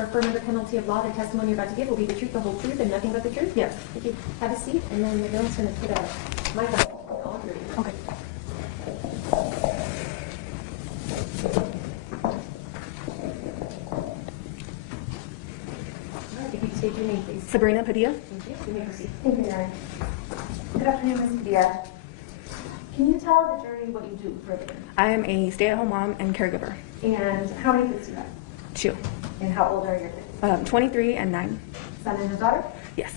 or affirm under penalty of law the testimony you're about to give will be the truth, the whole truth, and nothing but the truth? Yes. Thank you. Have a seat, and then the girl's going to put a microphone on all three. Okay. All right, if you could state your name, please. Sabrina Padilla. Thank you. You may proceed. Thank you, Mary. Good afternoon, Ms. Padilla. Can you tell the jury what you do for a living? I am a stay-at-home mom and caregiver. And how many kids do you have? 2. And how old are your kids? 23 and 9. Son and a daughter? Yes.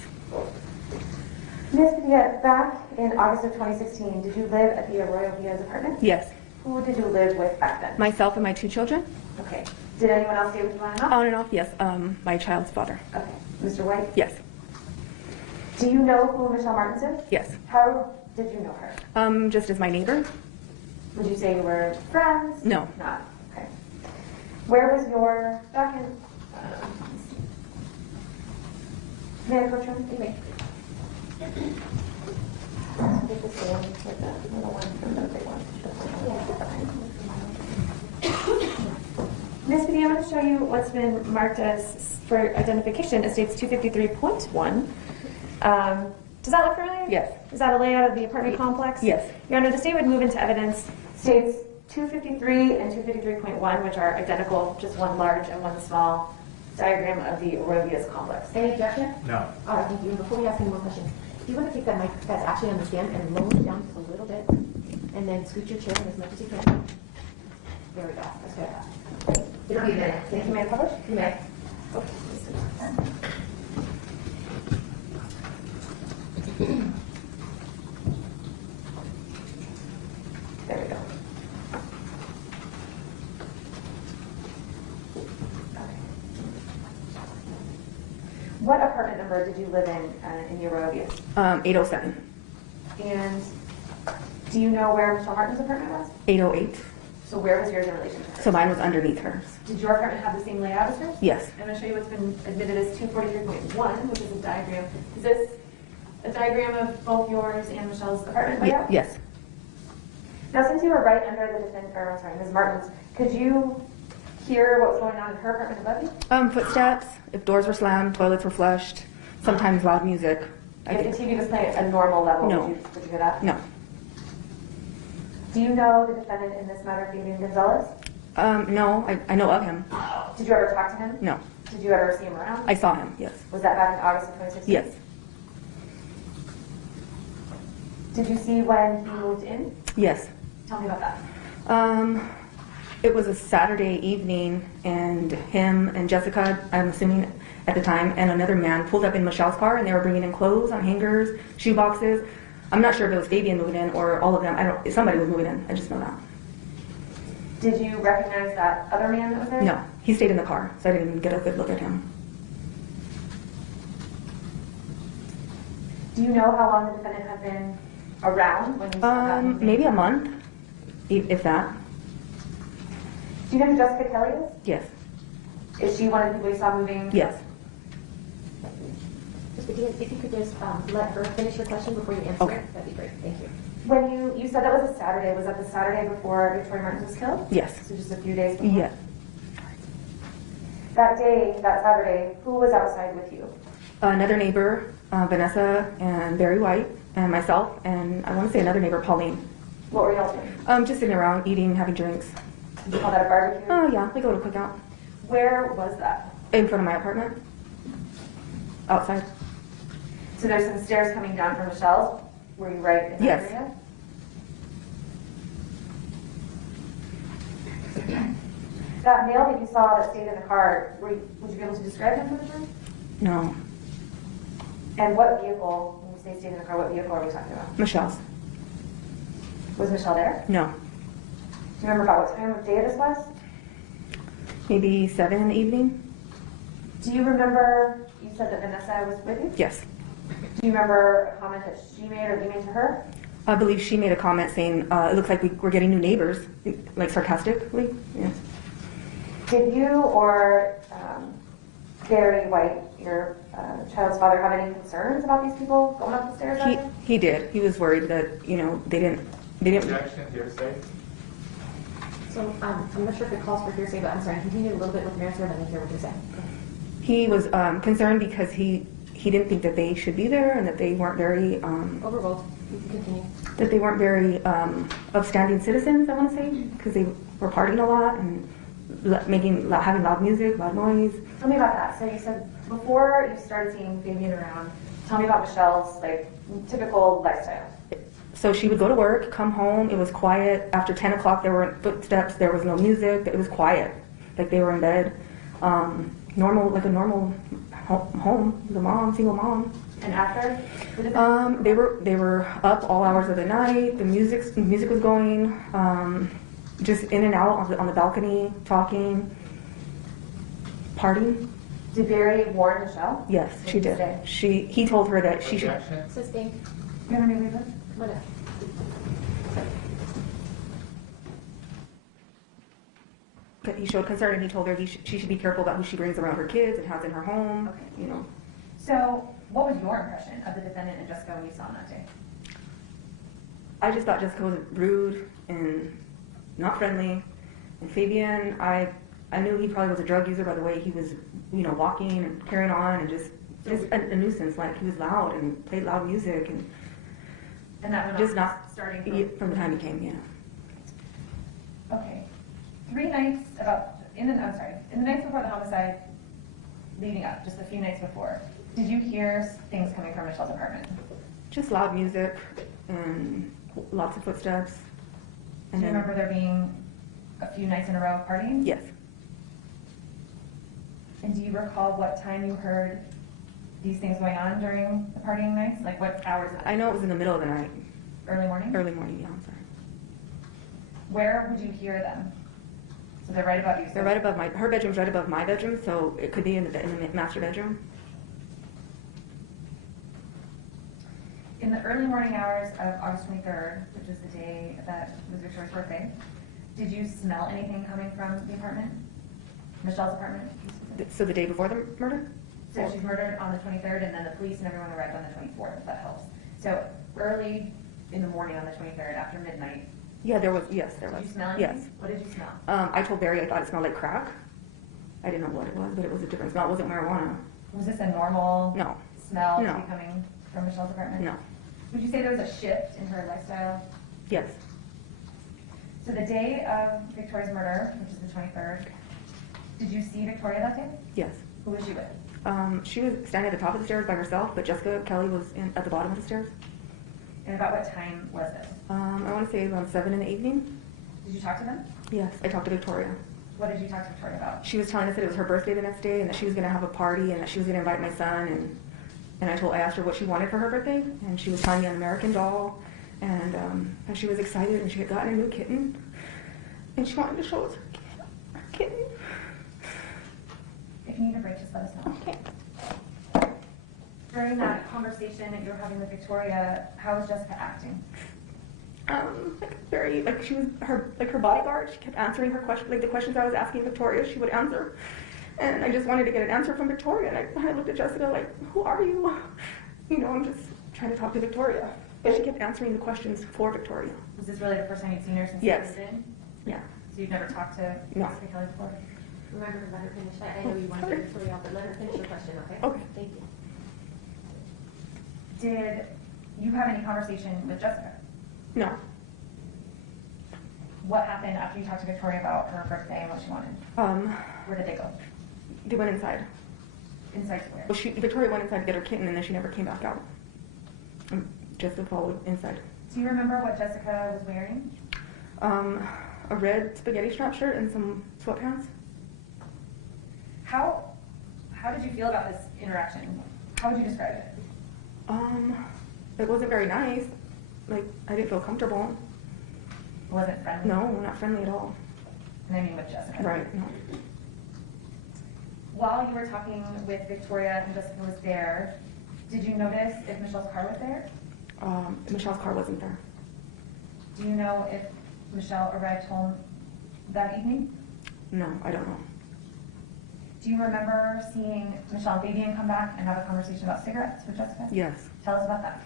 Ms. Padilla, back in August of 2016, did you live at the Arroyo Villas apartment? Yes. Who did you live with back then? Myself and my 2 children. Okay. Did anyone else stay with you on and off? On and off, yes. My child's father. Okay. Mr. White? Yes. Do you know who Michelle Martens is? Yes. How did you know her? Just as my neighbor. Would you say you were friends? No. Not. Okay. Where was your, back in, may I approach him? You may. Take this one with the little one from the big one. Ms. Padilla, I'm going to show you what's been marked as, for identification, it states 253.1. Does that look familiar? Yes. Is that a layout of the apartment complex? Yes. Your Honor, the state would move into evidence states 253 and 253.1, which are identical, just one large and one small diagram of the Arroyo Villas complex. Any objection? No. All right, thank you. Before we ask any more questions, do you want to take that mic that's actually on the stand and lower it down just a little bit, and then scoot your chair in as much as you can? There we go. That's good. It'll be a minute. Thank you, may I publish? You may. There we go. What apartment number did you live in the Arroyo Villas? 807. And do you know where Michelle Martens' apartment was? 808. So where was yours in relation to hers? So mine was underneath hers. Did your apartment have the same layout as hers? Yes. I'm going to show you what's been admitted as 243.1, which is a diagram. Is this a diagram of both yours and Michelle's apartment layout? Yes. Now, since you were right under the defendant, or I'm sorry, Ms. Martens, could you hear what was going on in her apartment above you? Footsteps, if doors were slammed, toilets were flushed, sometimes loud music. If the TV was playing at a normal level, No. would you hear that? No. Do you know the defendant in this matter, Fabian Gonzales? No, I know of him. Did you ever talk to him? No. Did you ever see him around? I saw him, yes. Was that back in August of 2016? Yes. Did you see when he moved in? Yes. Tell me about that. It was a Saturday evening, and him and Jessica, I'm assuming at the time, and another man pulled up in Michelle's car, and they were bringing in clothes on hangers, shoe boxes. I'm not sure if it was Fabian moving in or all of them. Somebody was moving in. I just know that. Did you recognize that other man that was there? No, he stayed in the car, so I didn't even get a good look at him. Do you know how long the defendant had been around when you saw that? Maybe a month, if that. Do you know who Jessica Kelley is? Yes. Is she one of the people you saw moving? Yes. Ms. Padilla, if you could just let her finish your question before you answer, Okay. that'd be great. Thank you. When you said that was a Saturday, was that the Saturday before Victoria Martens was killed? Yes. So just a few days before? Yes. That day, that Saturday, who was outside with you? Another neighbor, Vanessa and Barry White, and myself, and I want to say another neighbor, Pauline. What were y'all doing? Just sitting around, eating, having drinks. Did you call that a barbecue? Oh yeah, we go to cookout. Where was that? In front of my apartment. Outside. So there's some stairs coming down from Michelle's? Were you right in that Yes. area? That male that you saw that stayed in the car, would you be able to describe him for the jury? No. And what vehicle, when you say stayed in the car, what vehicle are we talking about? Michelle's. Was Michelle there? No. Do you remember about what time of day this was? Maybe 7 in the evening? Do you remember, you said that Vanessa was with you? Yes. Do you remember a comment that she made or you made to her? I believe she made a comment saying, it looks like we're getting new neighbors, like sarcastically. Yes. Did you or Barry White, your child's father, have any concerns about these people going up the stairs? He did. He was worried that, they didn't. Objection, hearsay. So I'm not sure if it calls for hearsay, but I'm sorry, continue a little bit with your answer and then hear what you're saying. He was concerned because he didn't think that they should be there and that they weren't very Overruled. You can continue. that they weren't very upstanding citizens. I want to say because they were partying a lot and having loud music, loud noise. Tell me about that. So you said before you started seeing Fabian around, tell me about Michelle's like typical lifestyle. So she would go to work, come home. It was quiet. After 10 o'clock, there weren't footsteps. There was no music. It was quiet, like they were in bed. Normal, like a normal home. The mom, single mom. And after? They were up all hours of the night. The music was going. Just in and out on the balcony, talking, partying. Did Barry warn Michelle? Yes, she did. He told her that she should. Objection. Sustained. You want me to leave it? Whatever. He showed concern and he told her she should be careful about who she brings around her kids and has in her home. Okay. You know. So, what was your impression of the defendant and Jessica when you saw them that day? I just thought Jessica was rude and not friendly. And Fabian, I knew he probably was a drug user by the way he was, walking and carrying on and just a nuisance. Like he was loud and played loud music and And that went just on not starting from the time he came. Yeah. Okay. 3 nights in the nights before the homicide, leading up, just a few nights before, did you hear things coming from Michelle's apartment? Just loud music and lots of footsteps. Do you remember there being a few nights in a row of partying? Yes. And do you recall what time you heard these things going on during the partying nights? Like what hours? I know it was in the middle of the night. Early morning? Early morning, yeah, I'm sorry. Where would you hear them? So they're right above you. So They're right above her bedroom's right above my bedroom, so it could be in the master bedroom. in the early morning hours of August 23rd, which was the day that was Victoria's birthday, did you smell anything coming from the apartment? Michelle's apartment? So the day before the murder? So she's murdered on the 23rd, and then the police and everyone arrived on the 24th, if that helps. So early in the morning on the 23rd, after midnight. Yeah, there was. Yes, there was. Did you smell anything? Yes. What did you smell? I told Barry I thought it smelled like crack. I didn't know what it was, but it was a different smell. It wasn't marijuana. Was this a normal No. smell No. to be coming from Michelle's apartment? No. Would you say there was a shift in her lifestyle? Yes. So the day of Victoria's murder, which is the 23rd, did you see Victoria that day? Yes. Who was she with? She was standing at the top of the stairs by herself, but Jessica Kelley was at the bottom of the stairs. And about what time was this? I want to say around 7 in the evening. Did you talk to them? Yes, I talked to Victoria. What did you talk to Victoria about? She was telling us that it was her birthday the next day and that she was going to have a party and that she was going to invite my son. And I asked her what she wanted for her birthday, and she was telling me an American doll. And she was excited, and she had gotten a new kitten. And she wanted to show us her kitten. If you need a break, just let us know. Okay. During that conversation that you were having with Victoria, how was Jessica acting? She was her bodyguard. She kept answering her question, like the questions I was asking Victoria, she would answer. And I just wanted to get an answer from Victoria, and I kind of looked at Jessica like, who are you? I'm just trying to talk to Victoria. But she kept answering the questions for Victoria. Was this really the first time you'd seen her since Yes. you moved in? Yeah. So you've never talked to No. Jessica Kelley before? Remember to let her finish. I know you want to get Victoria out, but let her finish your question, okay? Okay. Thank you. Did you have any conversation with Jessica? No. What happened after you talked to Victoria about her birthday and what she wanted? Where did they go? They went inside. Inside to where? Well, Victoria went inside to get her kitten, and then she never came back out. And Jessica followed inside. Do you remember what Jessica was wearing? A red spaghetti strap shirt and some sweatpants. How did you feel about this interaction? How would you describe it? It wasn't very nice. Like, I didn't feel comfortable. Was it friendly? No, not friendly at all. And I mean with Jessica. Right, no. While you were talking with Victoria and Jessica was there, did you notice if Michelle's car was there? Michelle's car wasn't there. Do you know if Michelle arrived home that evening? No, I don't know. Do you remember seeing Michelle and Fabian come back and have a conversation about cigarettes with Jessica? Yes. Tell us about that.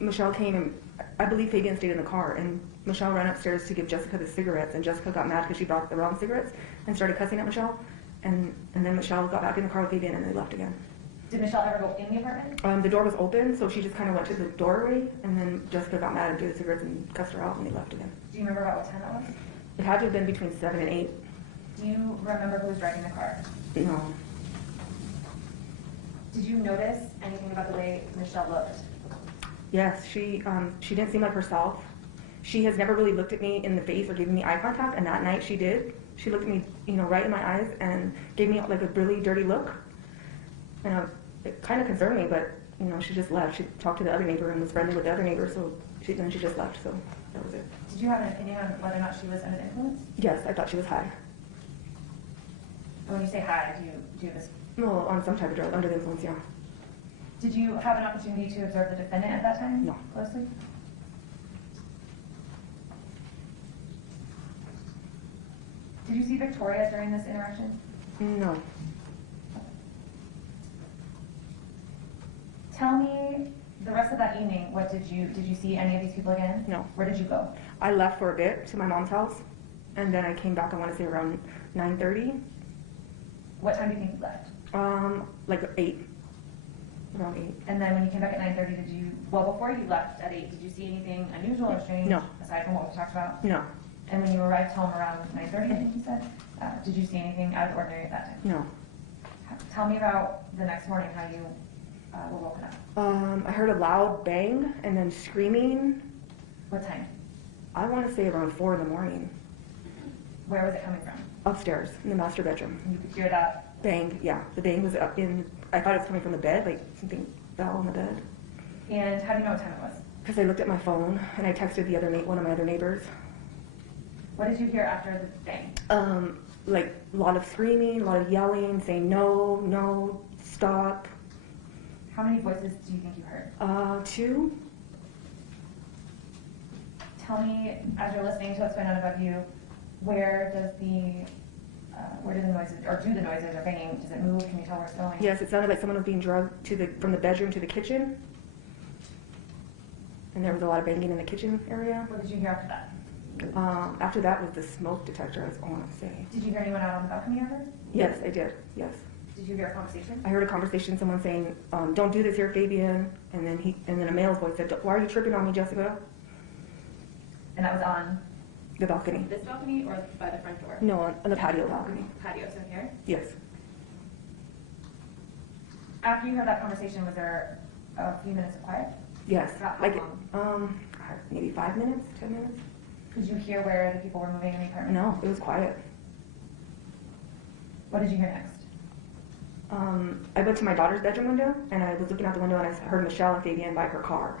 Michelle came and I believe Fabian stayed in the car, and Michelle ran upstairs to give Jessica the cigarettes, and Jessica got mad because she brought the wrong cigarettes and started cussing at Michelle. and then Michelle got back in the car with Fabian and they left again. Did Michelle ever go in the apartment? The door was open, so she just kind of went to the doorway, and then Jessica got mad and threw the cigarettes and cussed her out, and they left again. Do you remember about what time that was? It had to have been between 7 and 8. Do you remember who was driving the car? No. Did you notice anything about the way Michelle looked? Yes, she didn't seem like herself. She has never really looked at me in the face or given me eye contact, and that night she did. She looked at me, right in my eyes and gave me like a really dirty look. And it kind of concerned me, but she just left. She talked to the other neighbor and was friendly with the other neighbor, so then she just left. So that was it. Did you have an opinion on whether or not she was under the influence? Yes, I thought she was high. And when you say high, do you have this? No, on some type of drug, under the influence, yeah. Did you have an opportunity to observe the defendant at that time? No. Closely? Did you see Victoria during this interaction? No. Tell me the rest of that evening, did you see any of these people again? No. Where did you go? I left for a bit to my mom's house, and then I came back, I want to say around 9:30. What time do you think you left? Like 8. Around 8. And then when you came back at 9:30, before you left at 8, did you see anything unusual or strange? No. Aside from what we talked about? No. And when you arrived home around 9:30, I think you said, did you see anything out of the ordinary at that time? No. Tell me about the next morning, how you were woken up. I heard a loud bang and then screaming. What time? I want to say around 4 in the morning. Where was it coming from? Upstairs in the master bedroom. And you could hear that. Bang, yeah. The bang was up in, I thought it was coming from the bed, like something fell on the bed. And how do you know what time it was? Because I looked at my phone and I texted one of my other neighbors. What did you hear after the bang? Like a lot of screaming, a lot of yelling, saying no, no, stop. How many voices do you think you heard? 2. Tell me, as you're listening to what's going on above you, where do the noises, or do the noises or banging, does it move? Can you tell where it's going? Yes, it sounded like someone was being drugged from the bedroom to the kitchen. And there was a lot of banging in the kitchen area. What did you hear after that? After that was the smoke detector, I want to say. Did you hear anyone out on the balcony ever? Yes, I did, yes. Did you hear a conversation? I heard a conversation, someone saying, don't do this here, Fabian. And then a male's voice said, why are you tripping on me, Jessica? And that was on The balcony. this balcony or by the front door? No, on the patio balcony. Patio, so here? Yes. After you heard that conversation, was there a few minutes of quiet? Yes. About how Like, long? maybe 5 minutes, 10 minutes? Could you hear where the people were moving in the apartment? No, it was quiet. What did you hear next? I went to my daughter's bedroom window, and I was looking out the window, and I heard Michelle and Fabian by her car.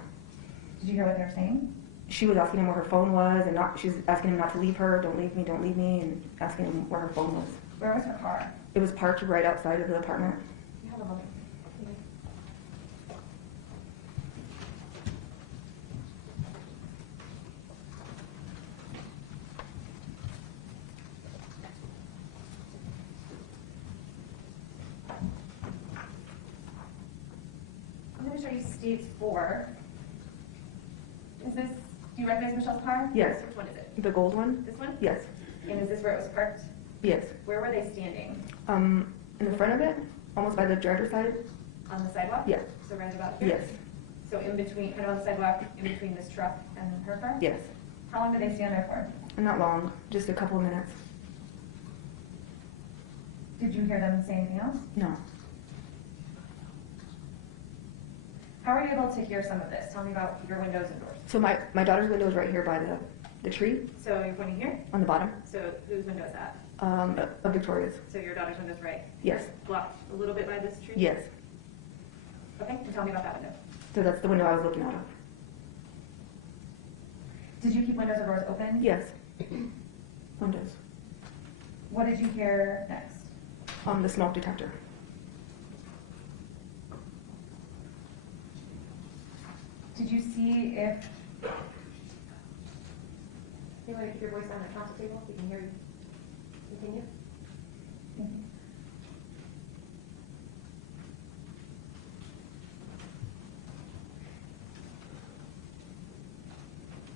Did you hear what they were saying? She was asking him where her phone was, and she was asking him not to leave her, don't leave me, and asking him where her phone was. Where was her car? It was parked right outside of the apartment. Hold on a moment. I'm going to show you stage 4. Do you recognize Michelle's car? Yes. Which one is it? The gold one? This one? Yes. And is this where it was parked? Yes. Where were they standing? In the front of it, almost by the driver's side? On the sidewalk? Yes. So right about here? Yes. So in between, kind of on the sidewalk, in between this truck and her car? Yes. How long did they stand there for? Not long, just a couple of minutes. Did you hear them say anything else? No. How were you able to hear some of this? Tell me about your windows and doors. So my daughter's window is right here by the tree So you're pointing here? on the bottom So whose window is that? of Victoria's. So your daughter's window's right? Yes. Blocked a little bit by this tree? Yes. Okay, and tell me about that window. So that's the window I was looking out of. Did you keep windows or doors open? Yes. Windows. What did you hear next? The smoke detector. Did you see if... You want to keep your voice on the console table so we can hear you? Continue.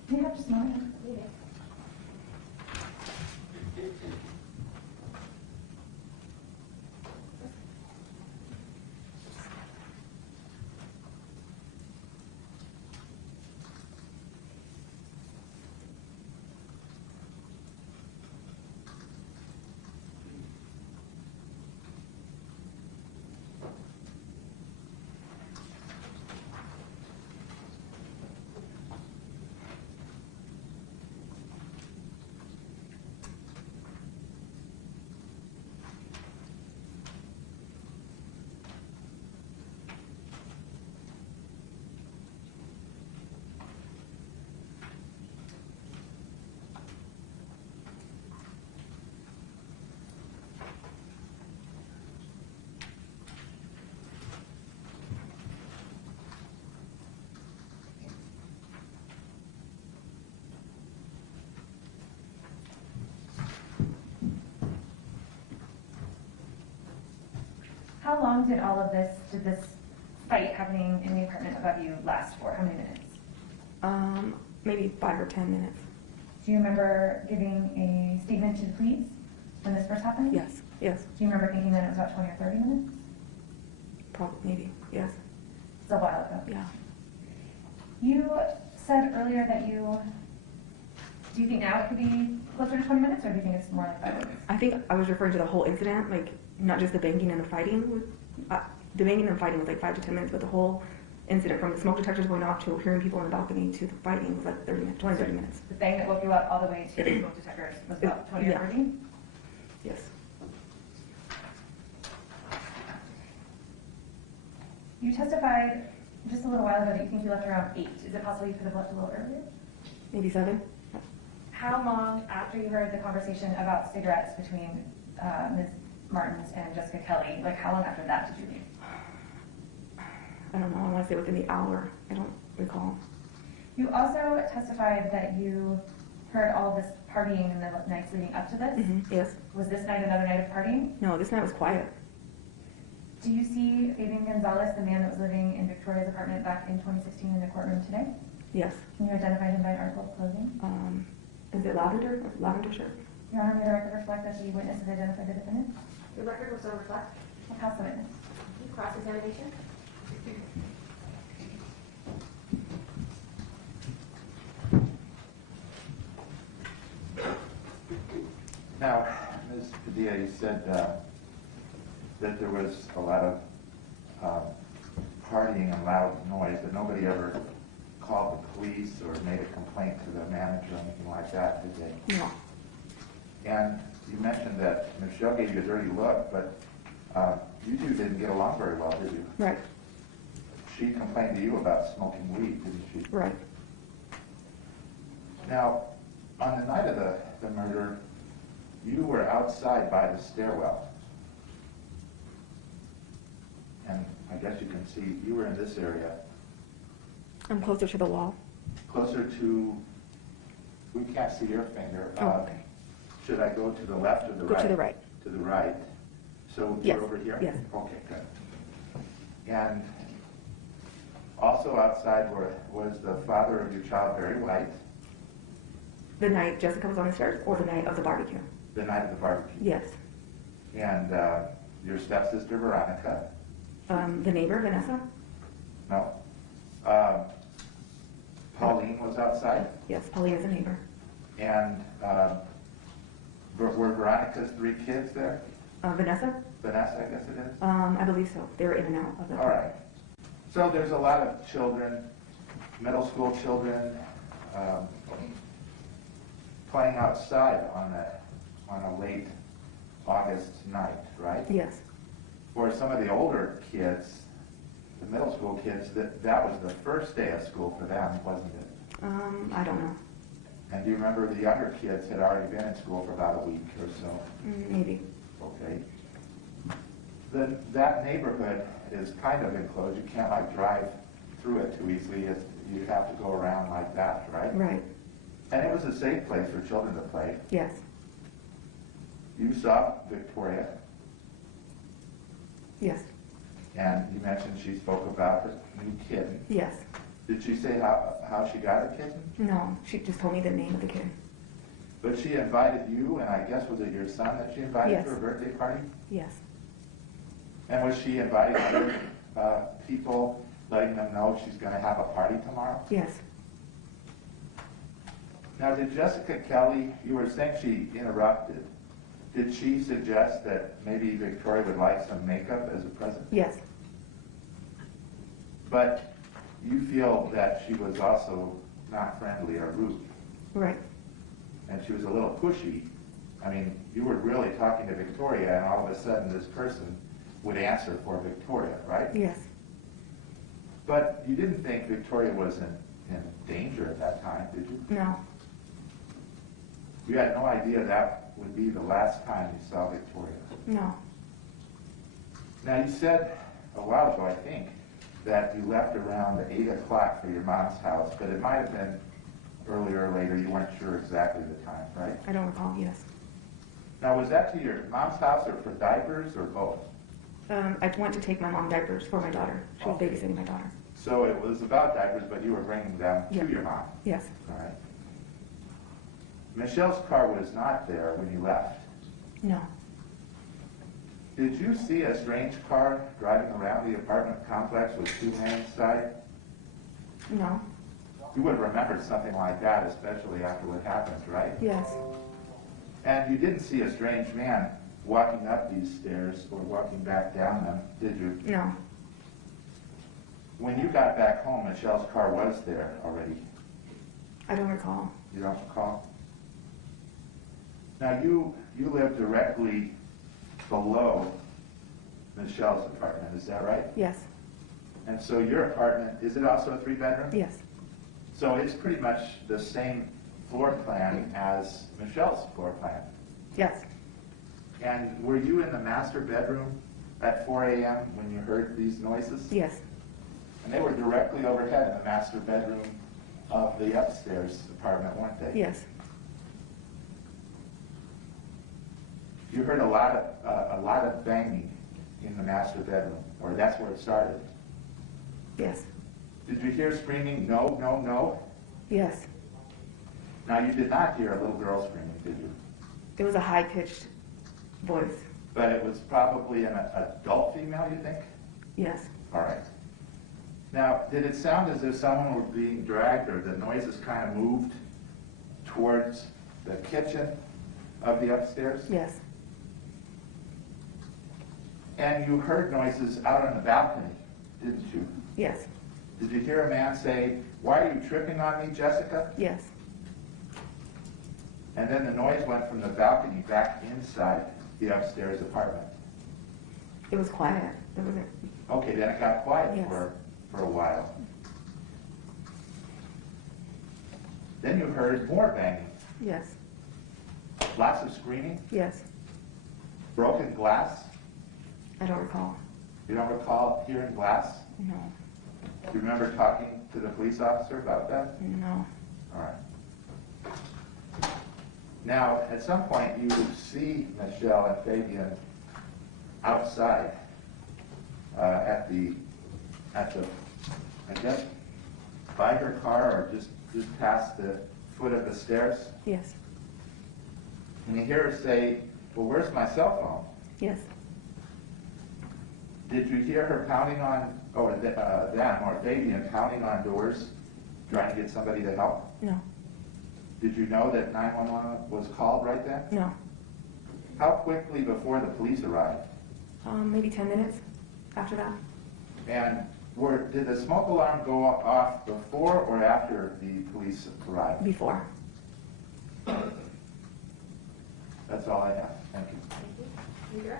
You have just a moment. Leave it. How long did did this fight happening in the apartment above you last for? How many minutes? Maybe 5 or 10 minutes. Do you remember giving a statement to the police when this first happened? Yes, yes, Do you remember thinking that it was about 20 or 30 minutes? probably, maybe, yes, It's a while ago. yeah. You said earlier that do you think now it could be closer to 20 minutes, or do you think it's more like 5 minutes? I think I was referring to the whole incident, like, not just the banging and the fighting. The banging and fighting was like 5 to 10 minutes, but the whole incident from the smoke detectors going off to hearing people on the balcony to the fighting was like 30 minutes, 20, 30 minutes. The thing that woke you up all the way to the smoke detectors was about 20 or Yeah. 30? Yes. You testified just a little while ago that you think you left around 8. Is it possible you could have left a little earlier? Maybe 7? How long after you heard the conversation about cigarettes between Ms. Martens and Jessica Kelley, like how long after that did you leave? I don't know, I want to say within the hour. I don't recall. You also testified that you heard all this partying in the nights leading up to this. Yes. Was this night another night of partying? No, this night was quiet. Do you see Fabian Gonzales, the man that was living in Victoria's apartment back in 2016 in the courtroom today? Yes. Can you identify him by article of clothing? Is it lavender? Lavender shirt? Your Honor, may the record reflect that the witness has identified the defendant? The record will so reflect. I'll pass the witness. Cross-examination. Now, Ms. Padilla, you said that there was a lot of partying and loud noise, but nobody ever called the police or made a complaint to the manager or anything like that, did they? No. And you mentioned that Michelle gave you a dirty look, but you two didn't get along very well, did you? Right. She complained to you about smoking weed, didn't she? Right. Now, on the night of the murder, you were outside by the stairwell. And I guess you can see, you were in this area, I'm closer to the wall. closer to, we can't see your finger. Oh, okay. Should I go to the left or the Go right? to the right. To the right. So Yes, you're over here? yes. Okay, good. And also outside was the father of your child, Barry White, The night Jessica was on the stairs or the night of the barbecue? the night of the barbecue. Yes. And your stepsister, Veronica. The neighbor, Vanessa? No. Pauline was outside. Yes, Pauline is a neighbor. And were Veronica's 3 kids there? Vanessa? Vanessa, I guess it is? I believe so. They were in and out of the... All right. So there's a lot of children, middle school children, playing outside on a late August night, right? Yes. For some of the older kids, the middle school kids, that was the first day of school for them, wasn't it? I don't know. And do you remember the younger kids had already been in school for about a week or so? Maybe. Okay. That neighborhood is kind of enclosed. You can't like drive through it too easily. You have to go around like that, right? Right. And it was a safe place for children to play. Yes. You saw Victoria, Yes. and you mentioned she spoke about her new kitten. Yes. Did she say how she got her kitten? No, she just told me the name of the kid. But she invited you, and I guess was it your son that she invited Yes. to her birthday party? Yes. And was she inviting other people, letting them know she's going to have a party tomorrow? Yes. Now, did Jessica Kelley, you were saying she interrupted, did she suggest that maybe Victoria would like some makeup as a present? Yes. But you feel that she was also not friendly or rude, Right. and she was a little pushy. I mean, you were really talking to Victoria, and all of a sudden this person would answer for Victoria, right? Yes. But you didn't think Victoria was in danger at that time, did you? No. You had no idea that would be the last time you saw Victoria. No. Now, you said a while ago, I think, that you left around 8 o'clock for your mom's house, but it might have been earlier or later. You weren't sure exactly the time, right? I don't recall. Yes. Now, was that to your mom's house or for diapers or both? I went to take my mom diapers for my daughter. She was babysitting my daughter. So it was about diapers, but you were bringing them Yeah. to your mom. Yes. All right. Michelle's car was not there when you left. No. Did you see a strange car driving around the apartment complex with two men inside? No. You would have remembered something like that, especially after what happened, right? Yes. And you didn't see a strange man walking up these stairs or walking back down them, did you? No. When you got back home, Michelle's car was there already. I don't recall. You don't recall? Now, you live directly below Michelle's apartment, is that right? Yes. And so your apartment, is it also a three-bedroom? Yes. So it's pretty much the same floor plan as Michelle's floor plan. Yes. And were you in the master bedroom at 4 a.m. when you heard these noises? Yes. And they were directly overhead in the master bedroom of the upstairs apartment, weren't they? Yes. You heard a lot of banging in the master bedroom, or that's where it started. Yes. Did you hear screaming, no, no, no? Yes. Now, you did not hear a little girl screaming, did you? It was a high-pitched voice. But it was probably an adult female, you think? Yes. All right. Now, did it sound as if someone were being dragged, or the noises kind of moved towards the kitchen of the upstairs? Yes. And you heard noises out on the balcony, didn't you? Yes. Did you hear a man say, "Why are you tripping on me, Jessica?" Yes. And then the noise went from the balcony back inside the upstairs apartment. It was quiet. It wasn't. Okay, then it got quiet Yes. for a while. Then you heard more banging, Yes. lots of screaming, Yes. broken glass. I don't recall. You don't recall hearing glass? No. Do you remember talking to the police officer about that? No. All right. Now, at some point, you see Michelle and Fabian outside at the, I guess, by her car or just past the foot of the stairs. Yes. And you hear her say, "Well, where's my cell phone?" Yes. Did you hear her pounding on, or them, or Fabian pounding on doors, trying to get somebody to help? No. Did you know that 911 was called right then? No. How quickly before the police arrived? Maybe 10 minutes after that. And did the smoke alarm go off before or after the police arrived? Before. That's all I have. Thank you. Thank you. Rita?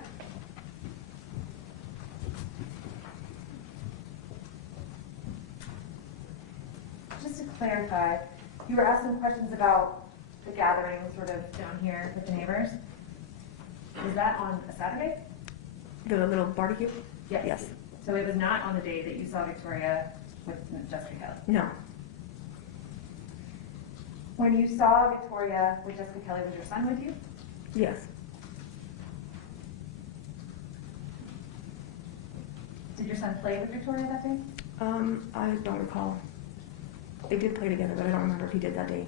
Just to clarify, you were asking questions about the gathering sort of down here with the neighbors. Was that on a Saturday? The little barbecue? Yes. Yes. So it was not on the day that you saw Victoria with Jessica Kelley? No. When you saw Victoria with Jessica Kelley, was your son with you? Yes. Did your son play with Victoria that day? I don't recall. They did play together, but I don't remember if he did that day.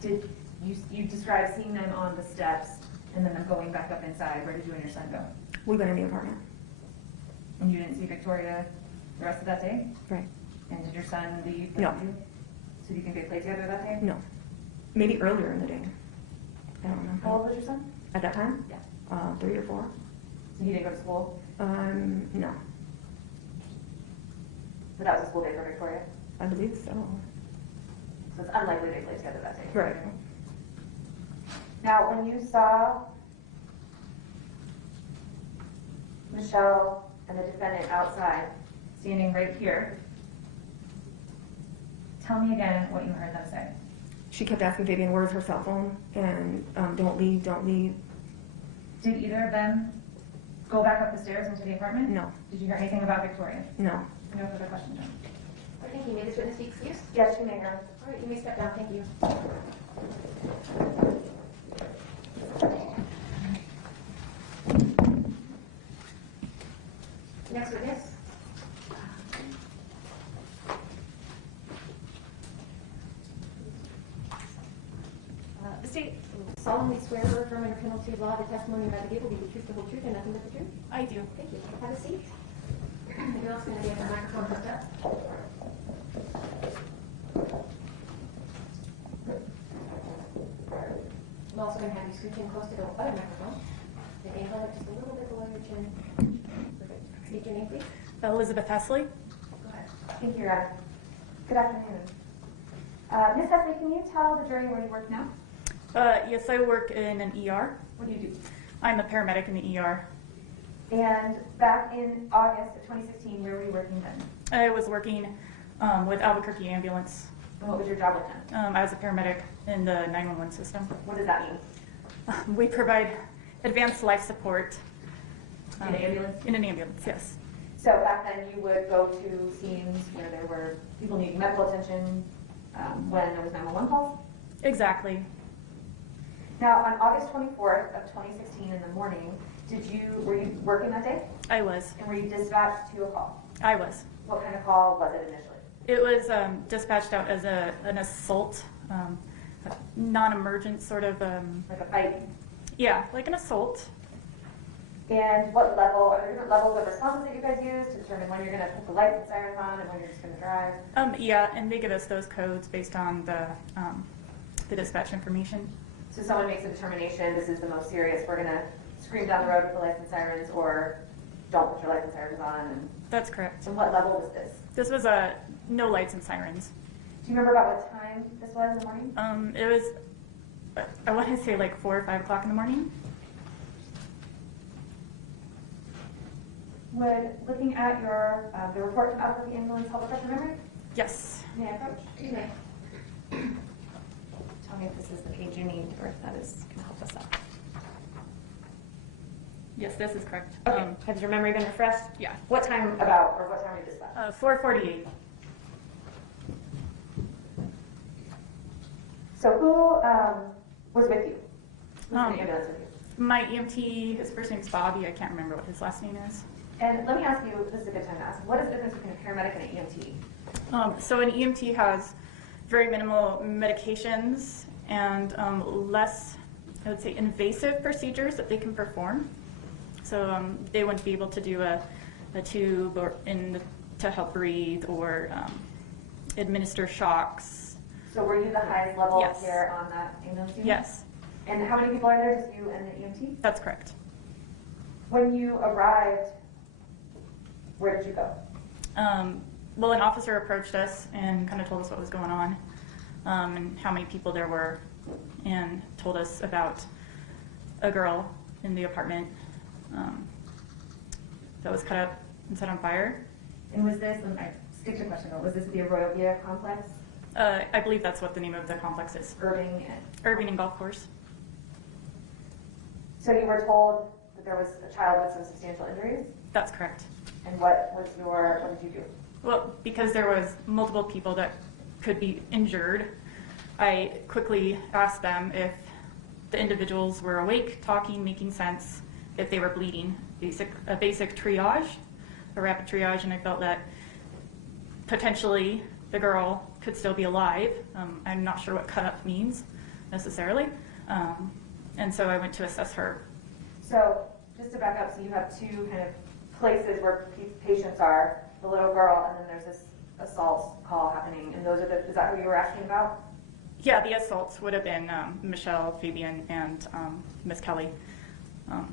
Did you describe seeing them on the steps and then them going back up inside? Where did you and your son go? We went in the apartment. And you didn't see Victoria the rest of that day? Right. And did your son leave with No. you? So do you think they played together that day? No. Maybe earlier in the day. I don't remember. How old was your son? At that time? Yeah. 3 or 4. So he didn't go to school? No. So that was a school day for Victoria? I believe so. So it's unlikely they played together that day? Right. Now, when you saw Michelle and the defendant outside, standing right here, tell me again what you heard them say. She kept asking Fabian, where's her cell phone? And don't leave, don't leave. Did either of them go back up the stairs into the apartment? No. Did you hear anything about Victoria? No. No further questions, John. Okay, can you may this witness be excused? Yes, you may, Your Honor. All right, you may step down, thank you. Next witness. The state solemnly swear or affirm under penalty of law the testimony about the gift will be the truth, the whole truth, and nothing but the truth? I do. Thank you. Have a seat. You're also going to be at the microphone hooked up. I'm also going to have you scoot in close to the other microphone. The angle up just a little bit below your chin. Perfect. State your name, please. Elizabeth Hesley. Go ahead. Thank you, Your Honor. Good afternoon. Ms. Hesley, can you tell the jury where you work now? Yes, I work in an ER. What do you do? I'm a paramedic in the ER. And back in August of 2016, where were you working then? I was working with Albuquerque Ambulance. And what was your job with them? I was a paramedic in the 911 system. What does that mean? We provide advanced life support. In an ambulance? In an ambulance, yes. So back then you would go to scenes where there were people needing medical attention when there was 911 calls? Exactly. Now, on August 24th of 2016 in the morning, were you working that day? I was. And were you dispatched to a call? I was. What kind of call was it initially? It was dispatched out as an assault, a non-emergent sort of, Like a fight? yeah, like an assault. And what level, are there different levels of responses that you guys use to determine when you're going to put the lights and sirens on and when you're just going to drive? Yeah, and they give us those codes based on the dispatch information. So someone makes a determination, this is the most serious, we're going to scream down the road with the lights and sirens, or don't put your lights and sirens on. And That's correct. what level was this? This was no lights and sirens. Do you remember about what time this was in the morning? It was, I want to say like 4 or 5 o'clock in the morning. Would looking at your the report from Albuquerque Ambulance help refresh your memory? Yes. May I approach? You may. Tell me if this is the page you need or if that is going to help us out. Yes, this is correct. Okay. Has your memory been refreshed? Yeah. What time about, or what time were you dispatched? 4:48. So who was with you? Who's in the ambulance with you? My EMT, his first name's Bobby. I can't remember what his last name is. And let me ask you, this is a good time to ask, what is the difference between a paramedic and an EMT? So an EMT has very minimal medications and less, I would say, invasive procedures that they can perform. So they wouldn't be able to do a tube or to help breathe or administer shocks. So were you the highest level Yes. of care on that ambulance unit? Yes, And how many people are there, just you and the EMT? that's correct. When you arrived, where did you go? Well, an officer approached us and kind of told us what was going on and how many people there were, and told us about a girl in the apartment that was cut up and set on fire. And was this, and I skipped a question, but was this the Arroyo Villa complex? I believe that's what the name of the complex is. Irving and... Irving and Golf Course. So you were told that there was a child with some substantial injuries? That's correct. And what did you do? Well, because there was multiple people that could be injured, I quickly asked them if the individuals were awake, talking, making sense, if they were bleeding. A basic triage, a rapid triage, and I felt that potentially the girl could still be alive. I'm not sure what cut up means necessarily. And so I went to assess her. So just to back up, so you have two kind of places where patients are, the little girl, and then there's this assault call happening, and those are is that who you were asking about? Yeah, the assaults would have been Michelle, Fabian, and Miss Kelley.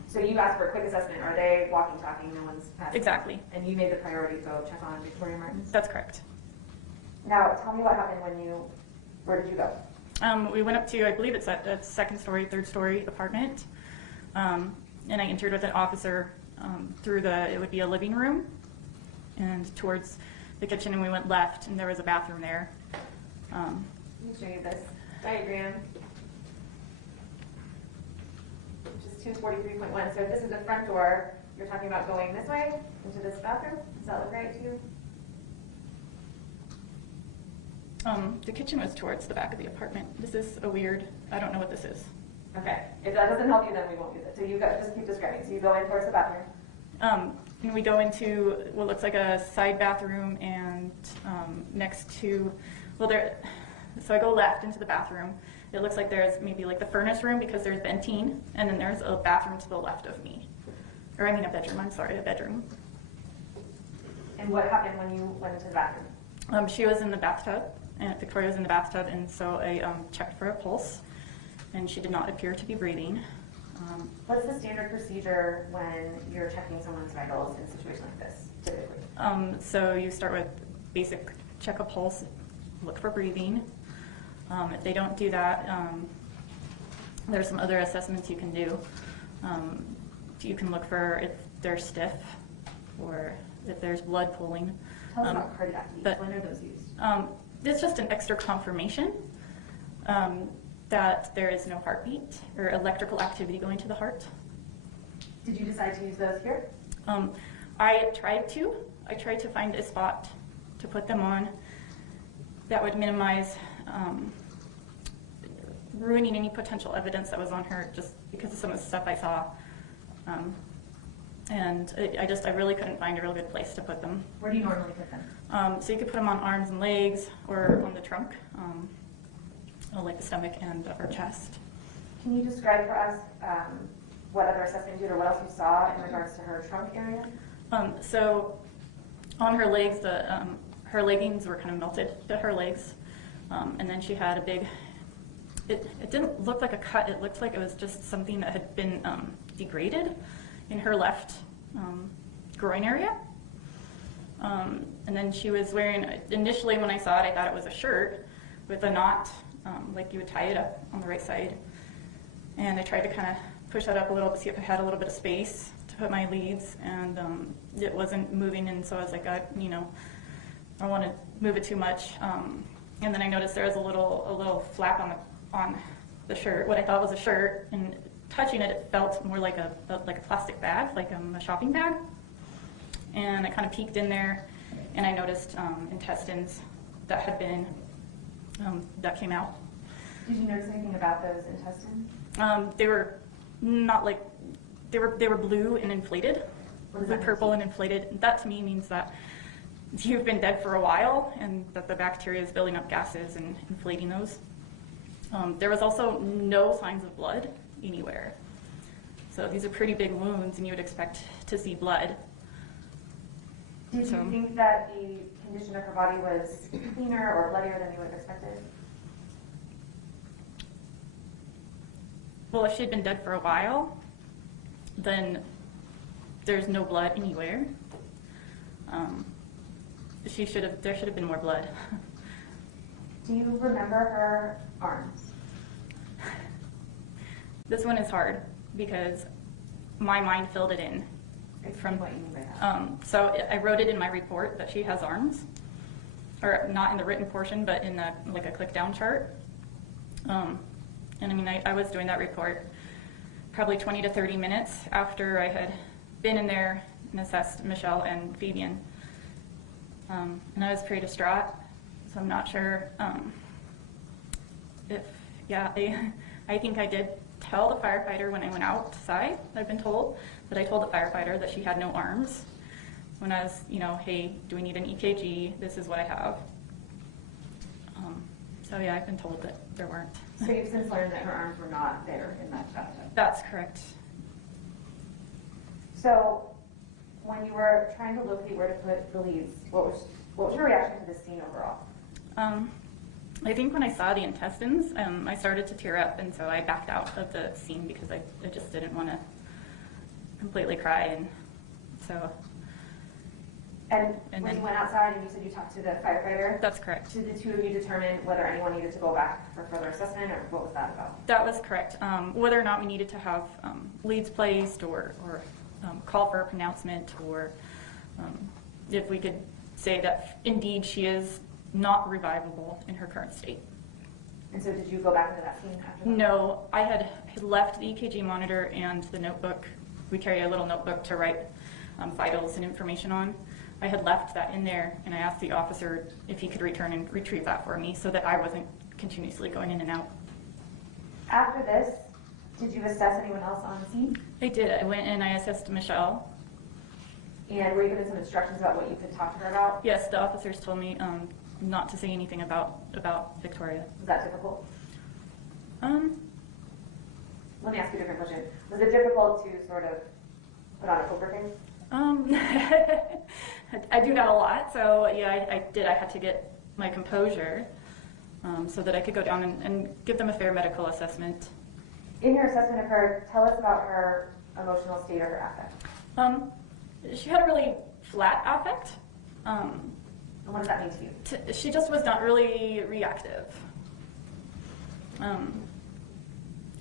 So you asked for a quick assessment. Are they walking, talking, no one's passing? Exactly. And you made the priority to go check on Victoria Martens? That's correct. Now, tell me what happened where did you go? We went up to, I believe it's a second story, third story apartment, and I entered with an officer through it would be a living room, and towards the kitchen, and we went left, and there was a bathroom there. Let me show you this diagram, which is 243.1. So if this is the front door, you're talking about going this way into this bathroom? Does that look right to you? The kitchen was towards the back of the apartment. This is I don't know what this is. Okay. If that doesn't help you, then we won't use it. So you just keep describing. So you go in towards the bathroom. And we go into what looks like a side bathroom and next to, well, so I go left into the bathroom. It looks like there's maybe like the furnace room because there's venting, and then there's a bathroom to the left of me. Or I mean a bedroom, I'm sorry, a bedroom. And what happened when you went into the bathroom? She was in the bathtub, and Victoria was in the bathtub, and so I checked for a pulse, and she did not appear to be breathing. What's the standard procedure when you're checking someone's vitals in a situation like this, typically? So you start with basic check a pulse, look for breathing. If they don't do that, there's some other assessments you can do. You can look for if they're stiff or if there's blood pooling. Tell us about cardiac leads. When are those used? It's just an extra confirmation that there is no heartbeat or electrical activity going to the heart. Did you decide to use those here? I tried to find a spot to put them on that would minimize ruining any potential evidence that was on her just because of some of the stuff I saw. And I really couldn't find a real good place to put them. Where do you normally put them? So you could put them on arms and legs or on the trunk, like the stomach and her chest. Can you describe for us what other assessment you did or what else you saw in regards to her trunk area? So on her legs, her leggings were kind of melted to her legs. And then she had a big, it didn't look like a cut, it looked like it was just something that had been degraded in her left groin area. And then she was wearing, initially when I saw it, I thought it was a shirt with a knot, like you would tie it up on the right side. And I tried to kind of push that up a little to see if I had a little bit of space to put my leads, and it wasn't moving, and so I was like, I don't want to move it too much. And then I noticed there was a little flap on the shirt, what I thought was a shirt, and touching it, it felt more like a plastic bag, like a shopping bag. And I kind of peeked in there, and I noticed intestines that had been, that came out. Did you notice anything about those intestines? They were not like, they were blue and inflated, blue, purple, and inflated. That to me means that you've been dead for a while and that the bacteria is building up gases and inflating those. There was also no signs of blood anywhere. So these are pretty big wounds, and you would expect to see blood. Did you think that the condition of her body was cleaner or bloodier than you would have expected? Well, if she'd been dead for a while, then there's no blood anywhere. There should have been more blood. Do you remember her arms? This one is hard because my mind filled it in. From what you mean by that? So I wrote it in my report that she has arms, or not in the written portion, but in like a click down chart. And I mean, I was doing that report probably 20 to 30 minutes after I had been in there and assessed Michelle and Fabian. And I was pretty distraught, so I'm not sure I think I did tell the firefighter when I went outside, I've been told, that I told the firefighter that she had no arms. When I was, hey, do we need an EKG? This is what I have. So yeah, I've been told that there weren't. So you've since learned that her arms were not there in that bathtub? That's correct. So when you were trying to locate where to put the leads, what was your reaction to this scene overall? I think when I saw the intestines, I started to tear up, and so I backed out of the scene because I just didn't want to completely cry, and so. And when you went outside and you said you talked to the firefighter? That's correct. Did the two of you determine whether anyone needed to go back for further assessment, or what was that about? That was correct. Whether or not we needed to have leads placed or call for a pronouncement, or if we could say that indeed she is not revivable in her current state. And so did you go back into that scene after that? No, I had left the EKG monitor and the notebook. We carry a little notebook to write vitals and information on. I had left that in there, and I asked the officer if he could return and retrieve that for me so that I wasn't continuously going in and out. After this, did you assess anyone else on the scene? I did. I went and I assessed Michelle. And were you given some instructions about what you could talk to her about? Yes, the officers told me not to say anything about Victoria. Was that difficult? Let Let me ask you a different question. Was it difficult to sort of put on a poker face? I do that a lot, so yeah, I did. I had to get my composure so that I could go down and give them a fair medical assessment. In your assessment of her, tell us about her emotional state or her affect. She had a really flat affect. And what does that mean to you? She just was not really reactive.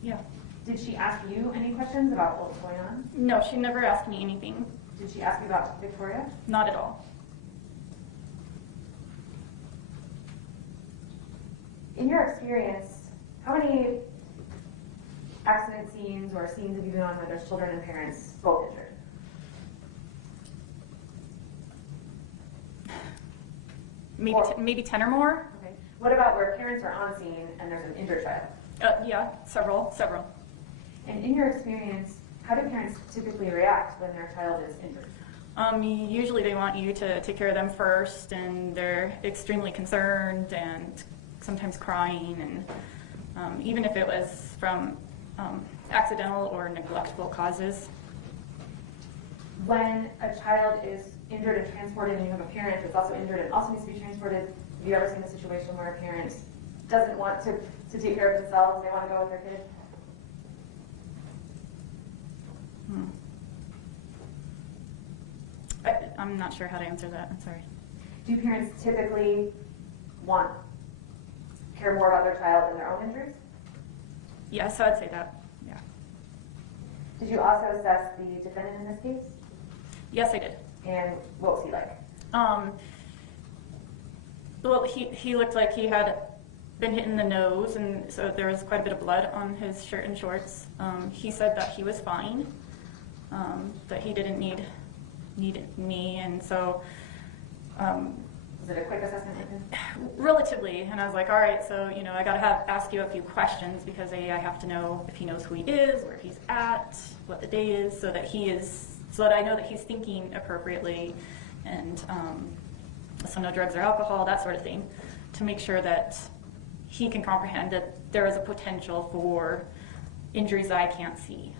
Yeah. Did she ask you any questions about what was going on? No, she never asked me anything. Did she ask you about Victoria? Not at all. In your experience, how many accident scenes or scenes have you been on where there's children and parents both injured? Maybe 10 or more. Okay. What about where parents are on scene and there's an injured child? Yeah, several. And in your experience, how do parents typically react when their child is injured? Usually they want you to take care of them first, and they're extremely concerned and sometimes crying, and even if it was from accidental or neglectful causes. When a child is injured and transported and you have a parent that's also injured and also needs to be transported, have you ever seen a situation where a parent doesn't want to take care of themselves, they want to go with their kid? I'm not sure how to answer that. I'm sorry. Do parents typically care more about their child than their own injuries? Yes, I'd say that. Yeah. Did you also assess the defendant in this case? Yes, I did. And what was he like? Well, he looked like he had been hit in the nose, and so there was quite a bit of blood on his shirt and shorts. He said that he was fine, that he didn't need me, and so Was it a quick assessment? relatively. And I was like, all right, so I got to ask you a few questions because I have to know if he knows who he is, where he's at, what the day is, so that I know that he's thinking appropriately, and so no drugs or alcohol, that sort of thing, to make sure that he can comprehend that there is a potential for injuries I can't see.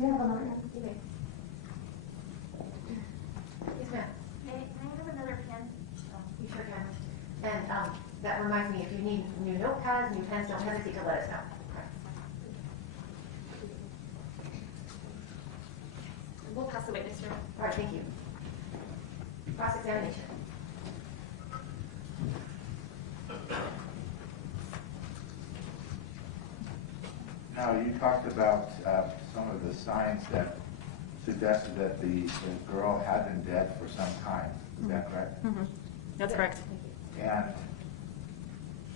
Yeah, hold on. Yes, ma'am. May I have another pen? You sure can. And that reminds me, if you need new notepads, new pens, don't hesitate to let us know. We'll pass the witness room. All right, thank you. Cross-examination. Now, you talked about some of the signs that suggested that the girl had been dead for some time. Is that correct? Mm-hmm. That's correct. And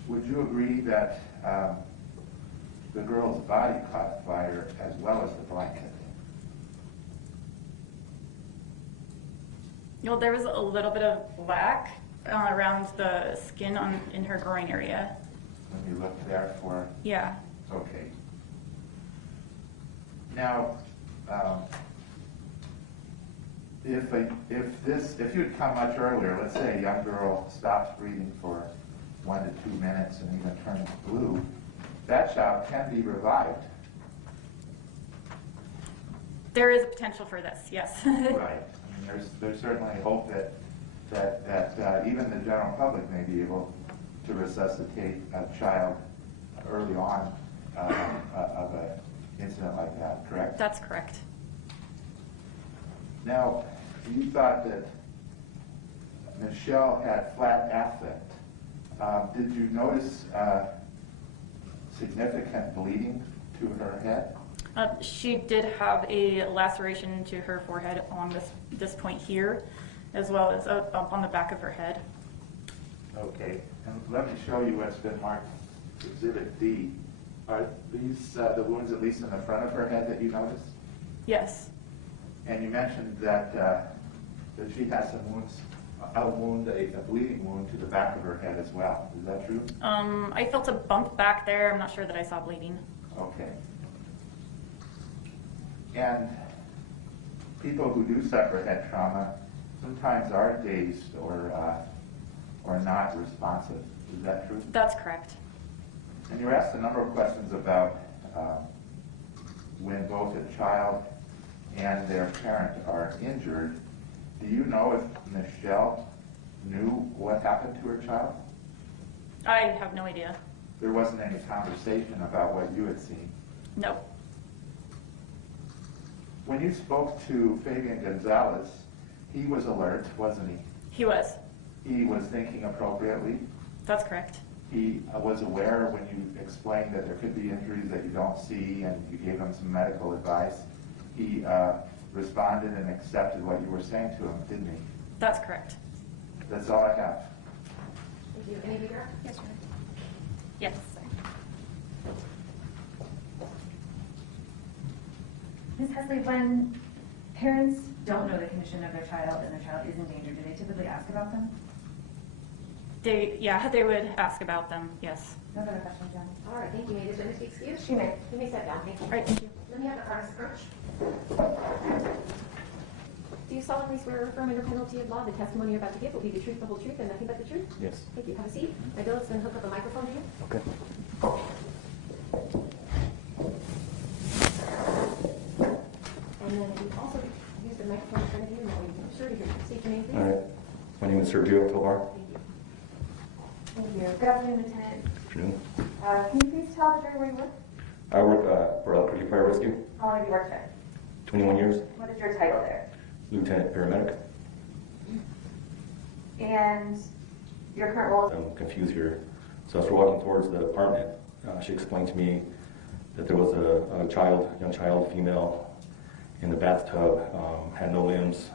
would you agree that the girl's body caught fire as well as the blanket? There was a little bit of black around the skin in her groin area. When you look there for... Yeah. Okay. Now, if you'd come much earlier, let's say a young girl stops breathing for 1 to 2 minutes and even turns blue, that child can be revived. There is a potential for this, yes. Right. I mean, there's certainly hope that even the general public may be able to resuscitate a child early on of an incident like that, correct? That's correct. Now, you thought that Michelle had flat affect. Did you notice significant bleeding to her head? She did have a laceration to her forehead along this point here, as well as a bump on the back of her head. Okay, and let me show you what's been marked Exhibit D. Are these the wounds, at least in the front of her head, that you noticed? Yes. And you mentioned that she has some wounds, a bleeding wound to the back of her head as well. Is that true? I felt a bump back there. I'm not sure that I saw bleeding. Okay. And people who do suffer head trauma sometimes are dazed or not responsive. Is that true? That's correct. And you were asked a number of questions about when both a child and their parent are injured. Do you know if Michelle knew what happened to her child? I have no idea. There wasn't any conversation about what you had seen. No. When you spoke to Fabian Gonzales, he was alert, wasn't he? He was. He was thinking appropriately. That's correct. He was aware when you explained that there could be injuries that you don't see and you gave him some medical advice. He responded and accepted what you were saying to him, didn't he? That's correct. That's all I have. Thank you. Any bigger? Yes, Your Honor. Yes. Ms. Hesley, when parents don't know the condition of their child and their child is in danger, do they typically ask about them? They would ask about them, yes. No further questions, Jen. All right, thank you. May this witness be excused? She may. You may sit down. Thank you. All right, thank you. Let me have the parties approach. Do you solemnly swear or affirm under penalty of law the testimony you're about to give will be the truth, the whole truth, and nothing but the truth? Yes. Thank you. Have a seat. My Bill's going to hook up a microphone to you. Okay. And then if you also use the microphone in front of you, and that way you're sure to hear. State your name, please. All right. My name is Sergio Tovar. Thank you. Thank you. Good afternoon, Lieutenant. Afternoon. Can you please tell the jury where you work? I work for Albuquerque Fire Rescue. How long have you worked there? 21 years. What is your title there? Lieutenant paramedic. And your current role? I'm confused here. So as we're walking towards the apartment, she explained to me that there was a young child, female, in the bathtub, had no limbs,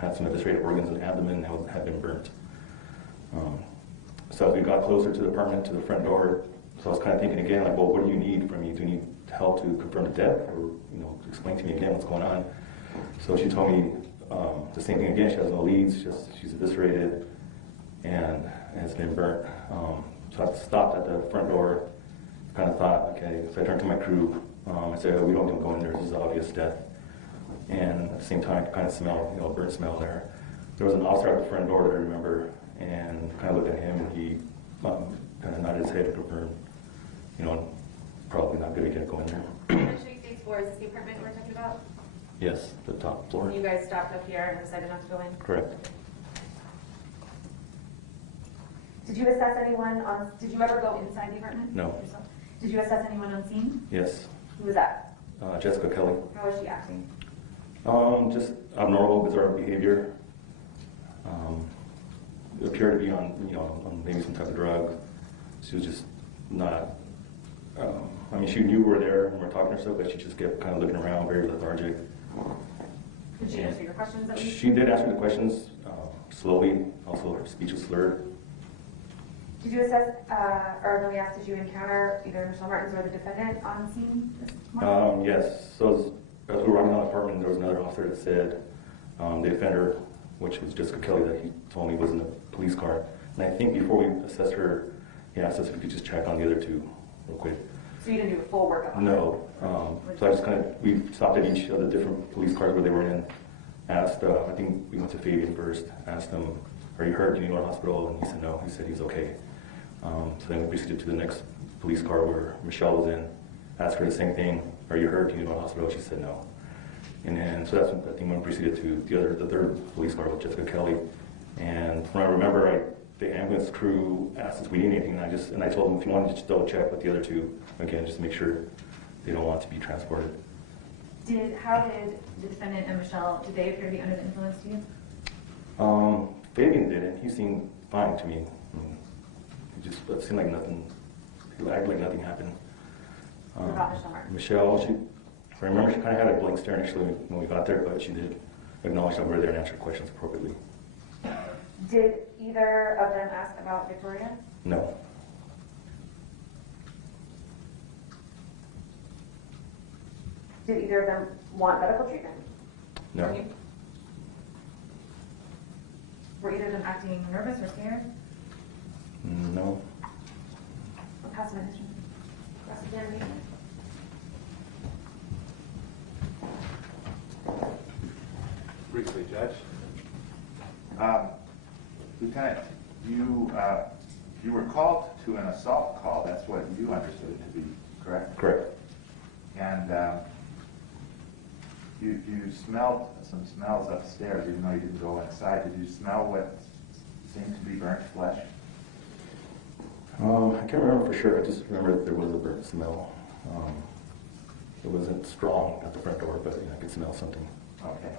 had some eviscerated organs in the abdomen, and had been burnt. So as we got closer to the apartment, to the front door, so I was kind of thinking again, like, well, what do you need from me? Do you need help to confirm the death, or explain to me again what's going on? So she told me the same thing again. She has no leads, she's eviscerated, and has been burnt. So I stopped at the front door, kind of thought, okay. So I turned to my crew. I said, oh, we don't even go in there. This is obvious death. And at the same time, I kind of smell, burnt smell there. There was an officer at the front door that I remember, and kind of looked at him, and he kind of nodded his head to confirm, probably not good again to go in there. Can I show you these floors? Is the apartment we're talking about? Yes, the top floor. You guys stopped up here and decided not to go in? Correct. Did you assess anyone did you ever go inside the apartment? No. Yourself? Did you assess anyone on scene? Yes. Who was that? Jessica Kelley. How was she acting? Just abnormal, bizarre behavior. It appeared to be on maybe some type of drug. She was just not. She knew we were there and we were talking to herself, but she just kept kind of looking around, very lethargic. Did she answer your questions at least? She did answer the questions slowly. Also, her speech was slurred. Did you assess, or let me ask, did you encounter either Michelle Martens or the defendant on scene this morning? Yes. So as we were walking down the apartment, there was another officer that said the offender, which was Jessica Kelley, that he told me was in the police car. And I think before we assessed her, he asked us if we could just check on the other two real quick. So you didn't do a full workup on No. So I just we stopped at each of the different police cars where they were in, asked, I think we went to Fabian first, asked him, are you hurt? Do you need to go to the hospital? And he said no. He said he's okay. So then we proceeded to the next police car where Michelle was in, asked her the same thing, are you hurt? Do you need to go to the hospital? She said no. And then, so that's when I think when we proceeded to the third police car with Jessica Kelley. And from what I remember, the ambulance crew asked us if we need anything, and I told them if you wanted to just double check with the other two, again, just to make sure they don't want to be transported. How did the defendant and Michelle, did they appear to be under the influence to you? Fabian didn't. He seemed fine to me. It seemed like nothing, he acted like nothing happened. What about Michelle Martens? Michelle, I remember she kind of had a blank stare initially when we got there, but she did acknowledge that we were there and answered questions appropriately. Did either of them ask about Victoria? No. Did either of them want medical treatment? No. Were either of them acting nervous or scared? No. Or passive history? Cross-examination. Judge. Lieutenant, you were called to an assault call. That's what you understood it to be, correct? Correct. And you smelled some smells upstairs, even though you didn't go inside. Did you smell what seemed to be burnt flesh? I can't remember for sure. I just remember that there was a burnt smell. It wasn't strong at the front door, but I could smell something. Okay.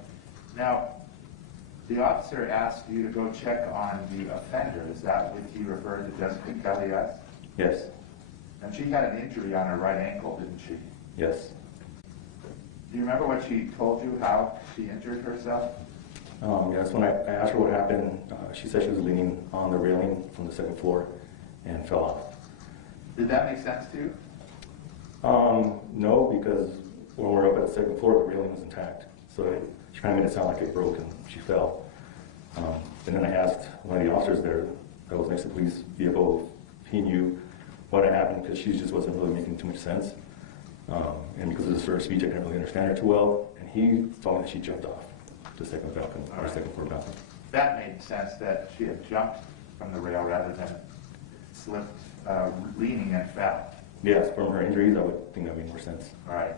Now, the officer asked you to go check on the offender. Is that what he referred to Jessica Kelley as? Yes. And she had an injury on her right ankle, didn't she? Yes. Do you remember what she told you, how she injured herself? Yes, when I asked her what happened, she said she was leaning on the railing from the second floor and fell off. Did that make sense to you? No, because when we were up at the second floor, the railing was intact. So she kind of made it sound like it broke and she fell. And then I asked one of the officers there that was next to the police vehicle if he knew what had happened, because she just wasn't really making too much sense. And because of the sort of speech, I didn't really understand her too well. And he told me that she jumped off the second balcony, or second floor balcony. That made sense, that she had jumped from the rail rather than slipped, leaning and fell. Yes, from her injuries, I would think that made more sense. All right.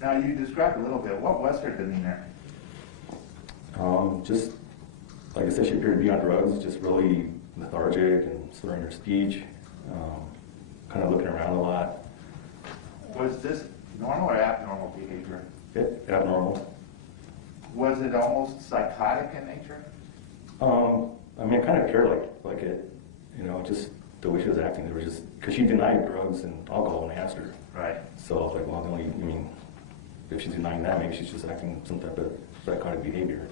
Now, you described a little bit. What was her demeanor? Just, like I said, she appeared to be on drugs, just really lethargic and slurring her speech, kind of looking around a lot. Was this normal or abnormal behavior? Abnormal. Was it almost psychotic in nature? I mean, I kind of cared like it, just the way she was acting. There was just, because she denied drugs and alcohol when I asked her. Right. So I was like, well, if she's denying that, maybe she's just acting some type of psychotic behavior.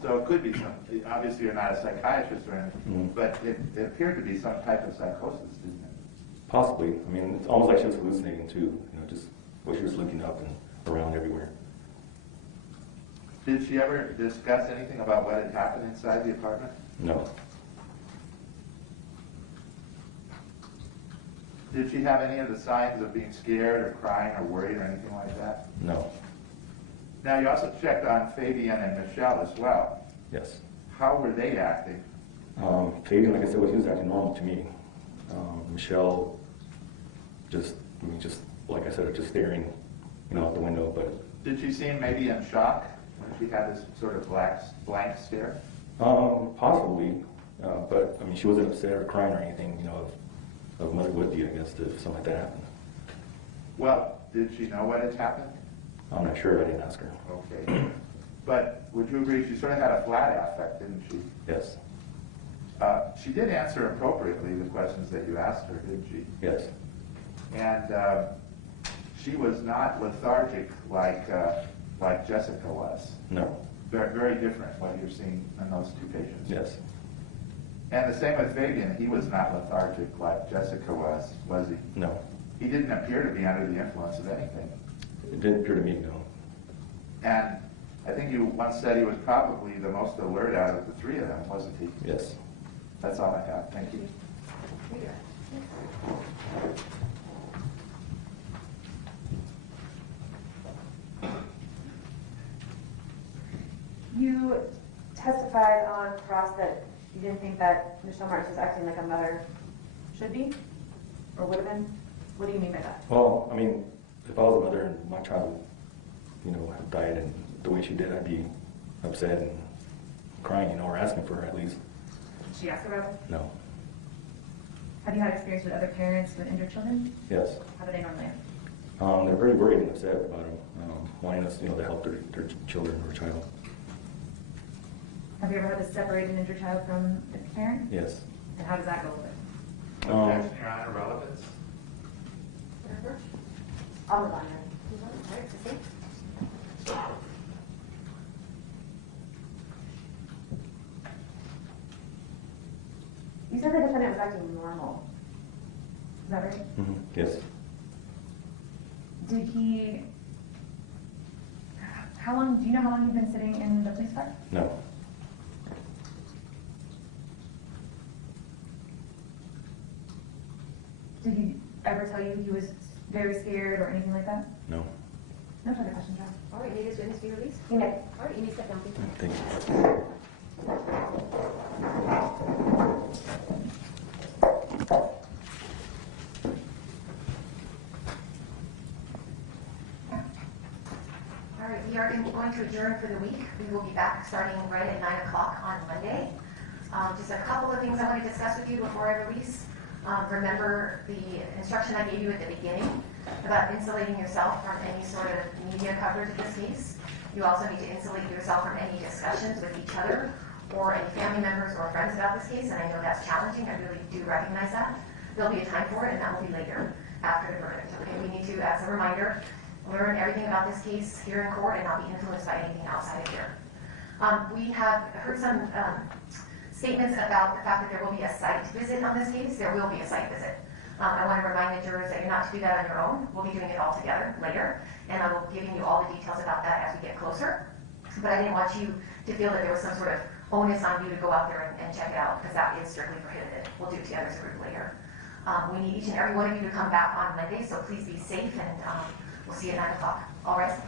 So it could be some, obviously you're not a psychiatrist or anything, but it appeared to be some type of psychosis, didn't it? Possibly. I mean, it's almost like she was hallucinating too, just what she was looking up and around everywhere. Did she ever discuss anything about what had happened inside the apartment? No. Did she have any of the signs of being scared or crying or worried or anything like that? No. Now, you also checked on Fabian and Michelle as well. Yes. How were they acting? Fabian, like I said, he was acting normal to me. Michelle, just like I said, just staring, out the window. But did she seem maybe in shock when she had this sort of blank stare? Possibly, but I mean, she wasn't upset or crying or anything, of mother would be, I guess, if something like that happened. Well, did she know what had happened? I'm not sure. I didn't ask her. Okay. But would you agree she sort of had a flat affect, didn't she? Yes. She did answer appropriately the questions that you asked her, didn't she? Yes. And she was not lethargic like Jessica was. No. Very, very different what you're seeing in those two patients. Yes. And the same with Fabian. He was not lethargic like Jessica was he? No. He didn't appear to be under the influence of anything. It didn't appear to me, no. And I think you once said he was probably the most alert out of the three of them, wasn't he? Yes. That's all I have. Thank you. You testified on cross that you didn't think that Michelle Martens was acting like a mother should be, or would have been. What do you mean by that? Well, I mean, if I was a mother and my child, had died and the way she did, I'd be upset and crying, or asking for her at least. Did she ask about it? No. Have you had experience with other parents with injured children? Yes. How do they normally act? They're very worried and upset about them, wanting us, to help their children or child. Have you ever had to separate an injured child from its parent? Yes. And how does that go with it? Objection, Your Honor, relevance. On the line. You said the defendant was acting normal. Is that right? Mm-hmm. Yes. Did he, do you know how long he'd been sitting in the police car? No. Did he ever tell you he was very scared or anything like that? No. No further questions, Your Honor. All right, next witness be released. You may. All right, you may step down, please. Thank you. All right, we are going to adjourn for the week. We will be back starting right at 9 o'clock on Monday. Just a couple of things I want to discuss with you before I release. Remember the instruction I gave you at the beginning about insulating yourself from any sort of media coverage of this case. You also need to insulate yourself from any discussions with each other or any family members or friends about this case, and I know that's challenging. I really do recognize that. There'll be a time for it, and that will be later after the verdict. Okay, we need to, as a reminder, learn everything about this case here in court and not be influenced by anything outside of here. We have heard some statements about the fact that there will be a site visit on this case. There will be a site visit. I want to remind the jurors that you're not to do that on your own. We'll be doing it all together later, and I will be giving you all the details about that as we get closer. But I didn't want you to feel that there was some sort of onus on you to go out there and check it out, because that is strictly prohibited. We'll do it together as a group later. We need each and every one of you to come back on Monday, so please be safe, and we'll see you at 9 o'clock. All right?